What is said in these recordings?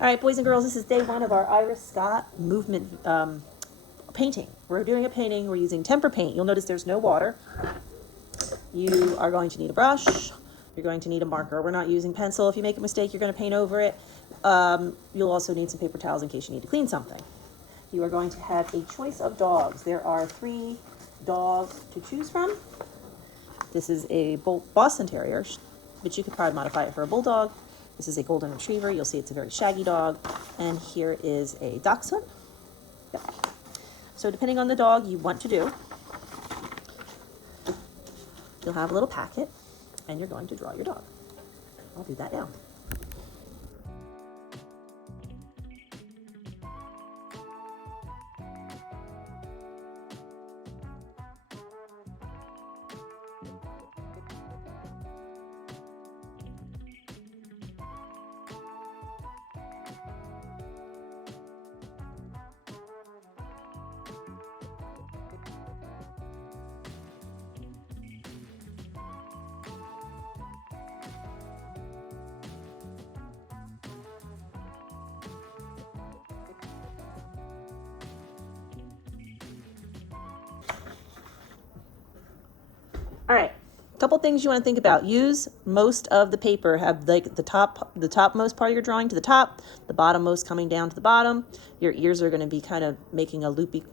All right, boys and girls, this is day one of our Iris Scott movement painting. We're doing a painting. We're using tempera paint. You'll notice there's no water. You are going to need a brush. You're going to need a marker. We're not using pencil. If you make a mistake, you're going to paint over it. You'll also need some paper towels in case you need to clean something. You are going to have a choice of dogs. There are 3 dogs to choose from. This is a Boston Terrier, but you could probably modify it for a bulldog. This is a golden retriever. You'll see it's a very shaggy dog. And here is a dachshund. Yep. So depending on the dog you want to do, you'll have a little packet and you're going to draw your dog. I'll do that now. All right, a couple things you want to think about. Use most of the paper. Have like the topmost part of your drawing to the top, the bottommost coming down to the bottom. Your ears are going to be kind of making a loopy,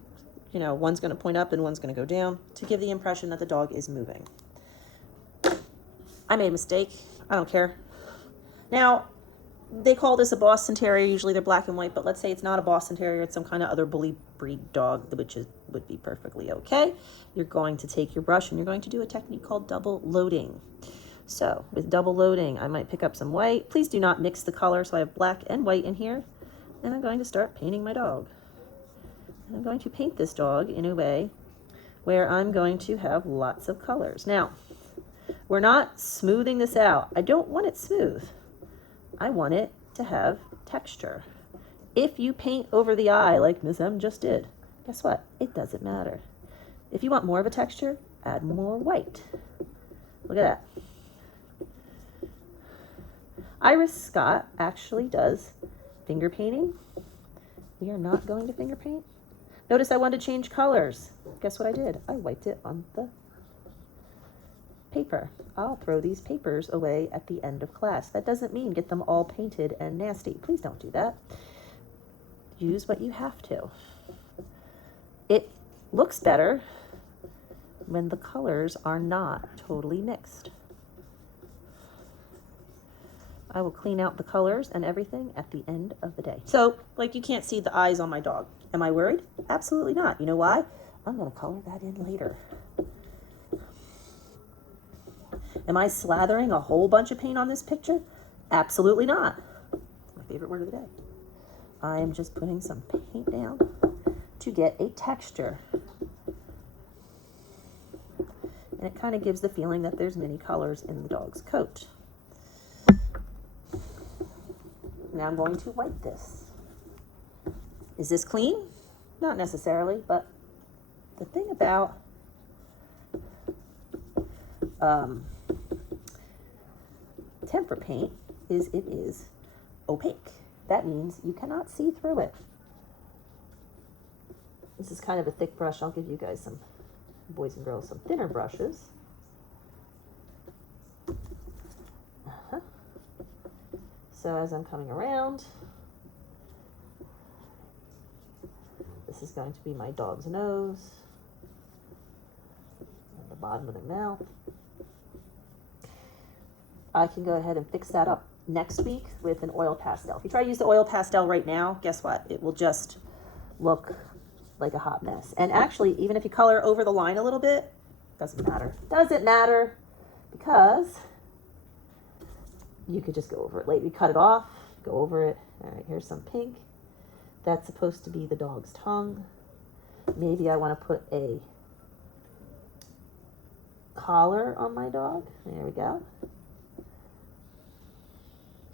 one's going to point up and one's going to go down to give the impression that the dog is moving. I made a mistake. I don't care. Now, they call this a Boston Terrier. Usually they're black and white, but let's say it's not a Boston Terrier. It's some kind of other bully breed dog, which would be perfectly okay. You're going to take your brush and you're going to do a technique called double loading. So with double loading, I might pick up some white. Please do not mix the color. So I have black and white in here. And I'm going to start painting my dog. And I'm going to paint this dog in a way where I'm going to have lots of colors. Now, we're not smoothing this out. I don't want it smooth. I want it to have texture. If you paint over the eye like Miss M just did, guess what? It doesn't matter. If you want more of a texture, add more white. Look at that. Iris Scott actually does finger painting. We are not going to finger paint. Notice I wanted to change colors. Guess what I did? I wiped it on the paper. I'll throw these papers away at the end of class. That doesn't mean get them all painted and nasty. Please don't do that. Use what you have to. It looks better when the colors are not totally mixed. I will clean out the colors and everything at the end of the day. So, like, you can't see the eyes on my dog. Am I worried? Absolutely not. You know why? I'm going to color that in later. Am I slathering a whole bunch of paint on this picture? Absolutely not. My favorite word of the day. I am just putting some paint down to get a texture. And it kind of gives the feeling that there's many colors in the dog's coat. Now I'm going to wipe this. Is this clean? Not necessarily, but the thing about tempera paint is it is opaque. That means you cannot see through it. This is kind of a thick brush. I'll give you guys some, boys and girls, some thinner brushes. So as I'm coming around, this is going to be my dog's nose, and the bottom of the mouth. I can go ahead and fix that up next week with an oil pastel. If you try to use the oil pastel right now, guess what? It will just look like a hot mess. And actually, even if you color over the line a little bit, doesn't matter. Doesn't matter because you could just go over it later. You cut it off, go over it. All right, here's some pink. That's supposed to be the dog's tongue. Maybe I want to put a collar on my dog. There we go.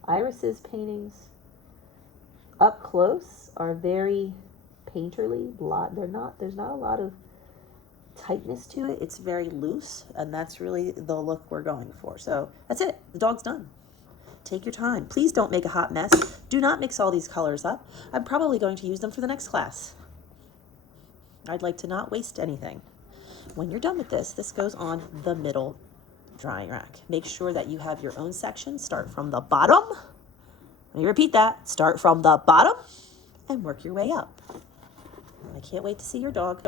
Iris's paintings up close are very painterly. There's not a lot of tightness to it. It's very loose, and that's really the look we're going for. So that's it. The dog's done. Take your time. Please don't make a hot mess. Do not mix all these colors up. I'm probably going to use them for the next class. I'd like to not waste anything. When you're done with this, this goes on the middle drying rack. Make sure that you have your own section. Start from the bottom. Let me repeat that. Start from the bottom and work your way up. I can't wait to see your dog.